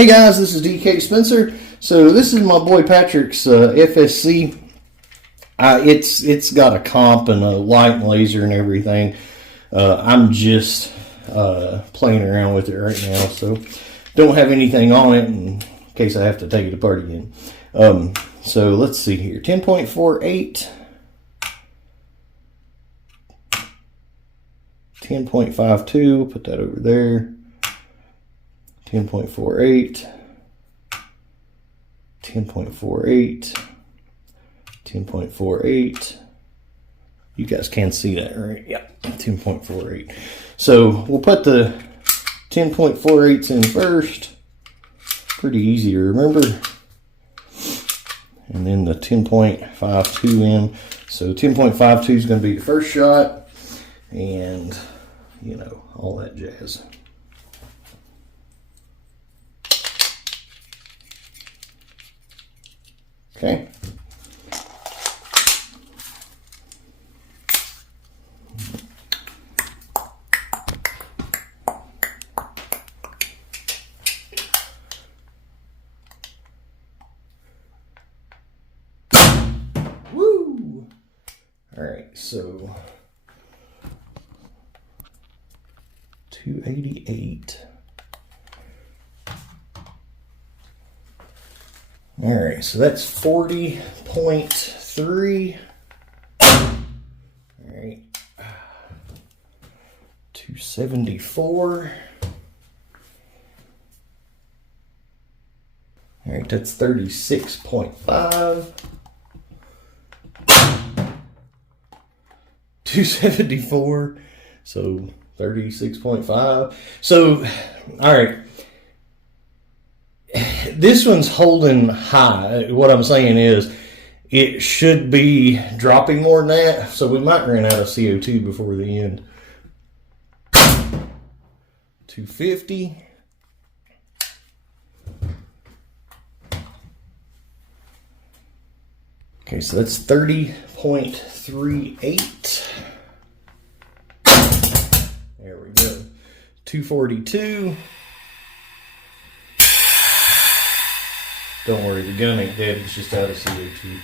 Hey guys, this is DK Spencer. So this is my boy Patryk's FSC. It's got a comp and a light and laser and everything. I'm just playing around with it right now, so don't have anything on it in case I have to take it apart again. So let's see here, 10.48, 10.52, put that over there, 10.48, 10.48, 10.48. You guys can see that, right? Yeah, 10.48. So we'll put the 10.48s in first. Pretty easy to remember. And then the 10.52 in. So 10.52 is going to be the first shot. And, you know, all that jazz. Okay. Woo! All right, so 288. All right, so that's 40.3. All right, 274. All right, that's 36.5. 274. So 36.5. So, all right. This one's holding high. What I'm saying is it should be dropping more than that. So we might run out of CO2 before the end. 250. Okay, so that's 30.38. There we go. 242. Don't worry, the gun ain't dead, it's just out of CO2.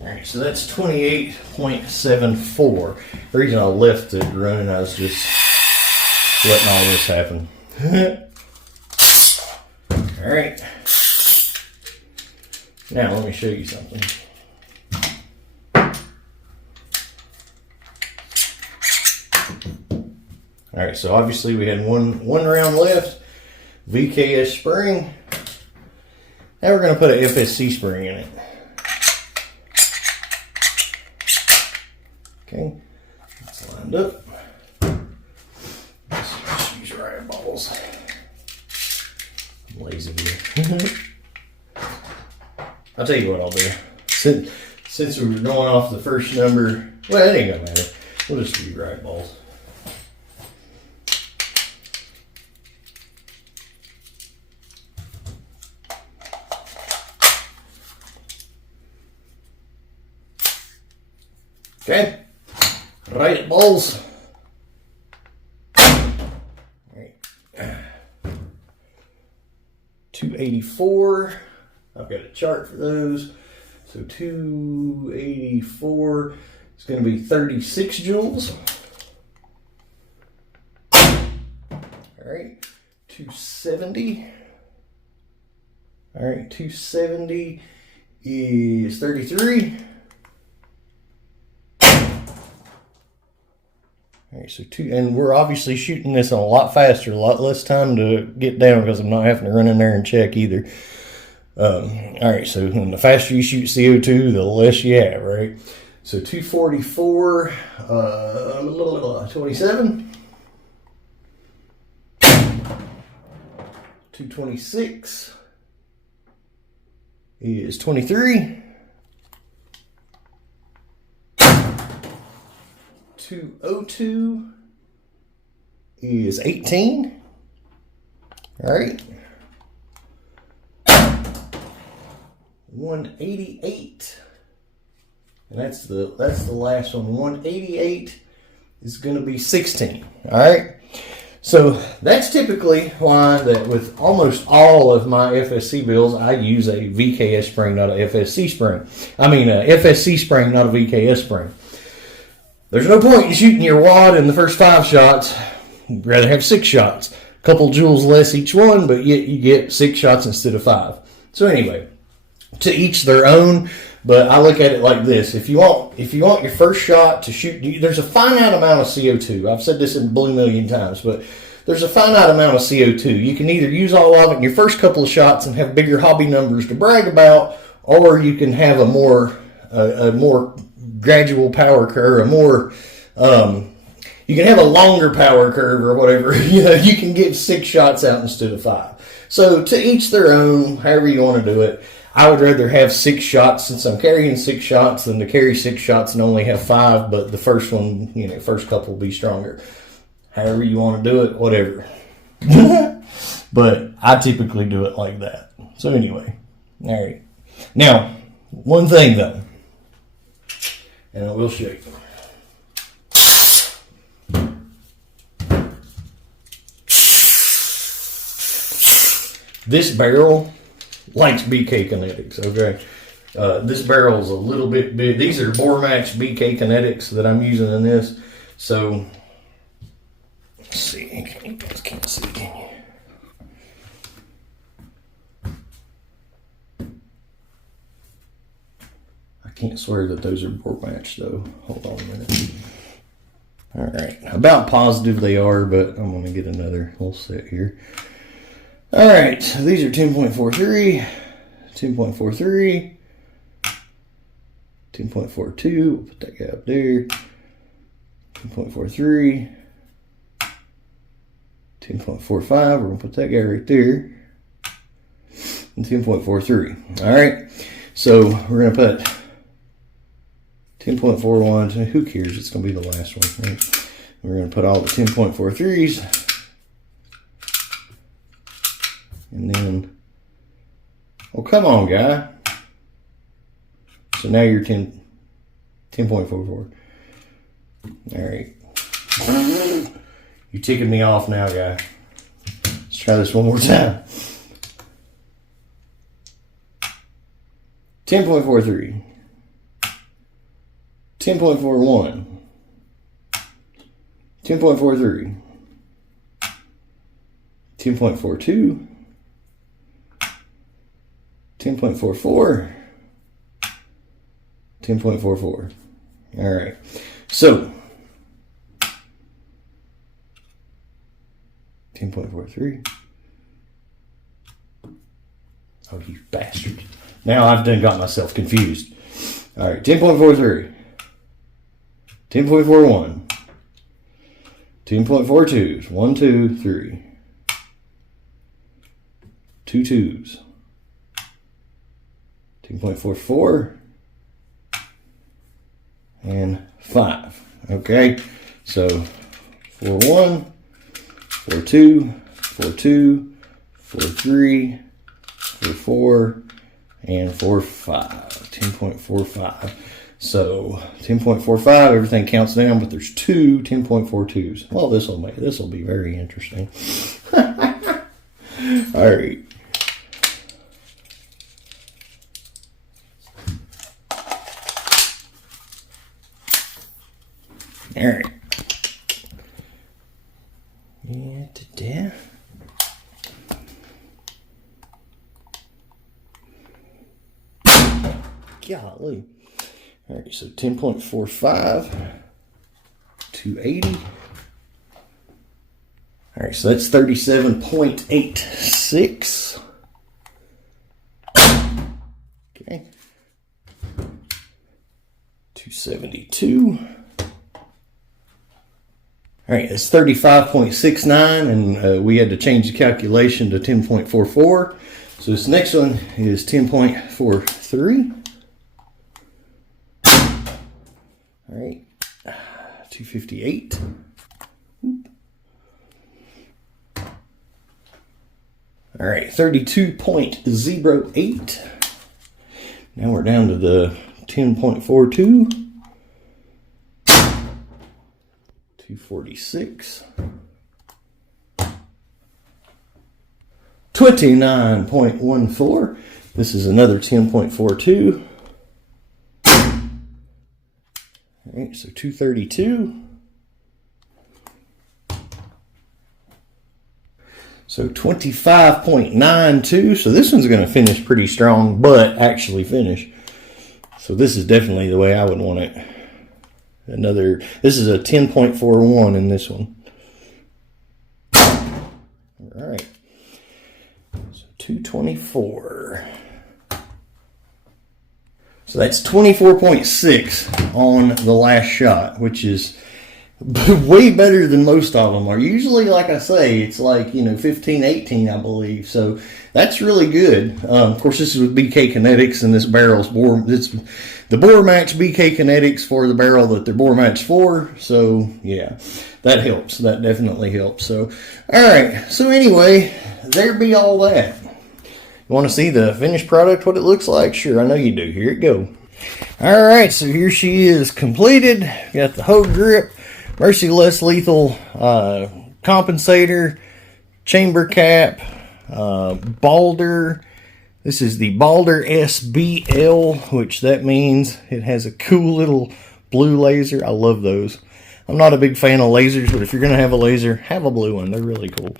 Alright, so that's 28.74. The reason I left it running, I was just letting all this happen. Alright. Now let me show you something. Alright, so obviously we had one round left. VKS spring. Now we're going to put an FSC spring in it. Okay, it's lined up. Let's use riot balls. I'm lazy here. I'll tell you what I'll do. Since we were going off the first number, well, it ain't gonna matter. We'll just use riot balls. Okay. Riot balls. All right. 284. I've got a chart for those. So 284 is going to be 36 joules. All right. 270. All right. 270 is 33. All right, so and we're obviously shooting this on a lot faster, a lot less time to get down because I'm not having to run in there and check either. All right, so the faster you shoot CO2, the less you have, right? So 244, 27. 226 is 23. 202 is 18. All right. 188. And that's the last one. 188 is going to be 16. All right. So that's typically why that with almost all of my FSC bills, I use a VKS spring, not a FSC spring. I mean, a FSC spring, not a VKS spring. There's no point in shooting your wad in the first 5 shots. You'd rather have 6 shots. A couple joules less each one, but yet you get 6 shots instead of 5. So anyway, to each their own. But I look at it like this: if you want your first shot to shoot, there's a finite amount of CO2. I've said this a blue million times, but there's a finite amount of CO2. You can either use all of it in your first couple of shots and have bigger hobby numbers to brag about, or you can have a more gradual power curve, you can have a longer power curve or whatever. You can get 6 shots out instead of 5. So to each their own, however you want to do it. I would rather have 6 shots since I'm carrying 6 shots than to carry 6 shots and only have 5, but the first one, first couple will be stronger. However you want to do it, whatever. But I typically do it like that. So anyway, all right. Now, one thing though, and I will show you. This barrel likes BK kinetics, okay? This barrel is a little bit big. These are bore match BK kinetics that I'm using in this. So, let's see. You guys can't see, can you? I can't swear that those are bore match, though. Hold on a minute. All right. About positive they are, but I'm going to get another little set here. All right, so these are 10.43, 10.43, 10.42, we'll put that guy up there, 10.43, 10.45, we're going to put that guy right there, and 10.43. All right, so we're going to put 10.41, who cares, it's going to be the last one, right? We're going to put all the 10.43s. And then, oh, come on, guy. So now you're 10.44. All right. You're ticking me off now, guy. Let's try this one more time. 10.43. 10.41. 10.43. 10.42. 10.44, 10.44. All right. So, 10.43. Oh, you bastard. Now I've done got myself confused. All right. 10.43. 10.41. 10.42. 1, 2, 3. 2 twos. 10.44 and 5. Okay, so 4-1, 4-2, 4-2, 4-3, 4-4, and 4-5. 10.45. So 10.45, everything counts down, but there's 2 10.42s. Well, this will be very interesting. All right. All right. Yeah, golly. All right, so 10.45, 280. All right, so that's 37.86. Okay. 272. All right, it's 35.69, and we had to change the calculation to 10.44. So this next one is 10.43. All right, 258. All right, 32.08. Now we're down to the 10.42. 246. 29.14. This is another 10.42. All right, so 232. So 25.92. So this one's going to finish pretty strong, but actually finish. So this is definitely the way I would want it. This is a 10.41 in this one. All right. So 224. So that's 24.6 on the last shot, which is way better than most of them are. Usually, like I say, it's like, 15, 18, I believe. So that's really good. Of course, this is with BK Kinetics, and this barrel's bore. It's the bore match BK Kinetics for the barrel that they're bore matched for. So yeah, that helps. That definitely helps. So all right. So anyway, there be all that. You want to see the finished product, what it looks like? Sure, I know you do. Here it go. All right, so here she is completed. Got the Hogue grip, Merciless lethal compensator, chamber cap, Balder. This is the Balder SBL, which that means it has a cool little blue laser. I love those. I'm not a big fan of lasers, but if you're going to have a laser, have a blue one. They're really cool.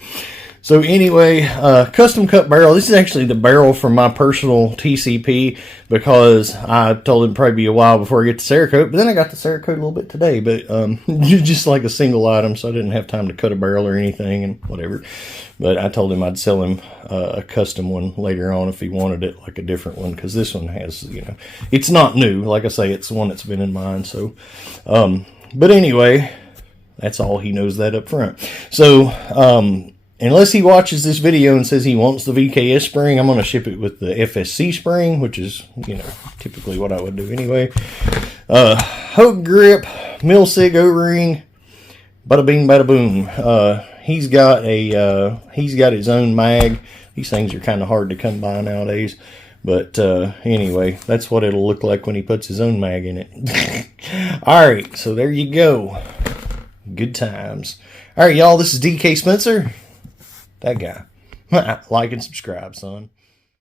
So anyway, custom cut barrel. This is actually the barrel from my personal TCP, because I told it probably be a while before I get the Cerakote, but then I got the Cerakote a little bit today, but just like a single item, so I didn't have time to cut a barrel or anything and whatever. But I told him I'd sell him a custom one later on if he wanted it, like a different one, because this one has, it's not new. Like I say, it's the one that's been in mine. So, but anyway, that's all. He knows that up front. So, unless he watches this video and says he wants the VKS spring, I'm going to ship it with the FSC spring, which is, typically what I would do anyway. Hogue grip, mil-sig O-ring, bada bing, bada boom. He's got his own mag. These things are kind of hard to come by nowadays. But anyway, that's what it'll look like when he puts his own mag in it. All right, so there you go. Good times. All right, y'all, this is DK Spencer. That guy. Like and subscribe, son.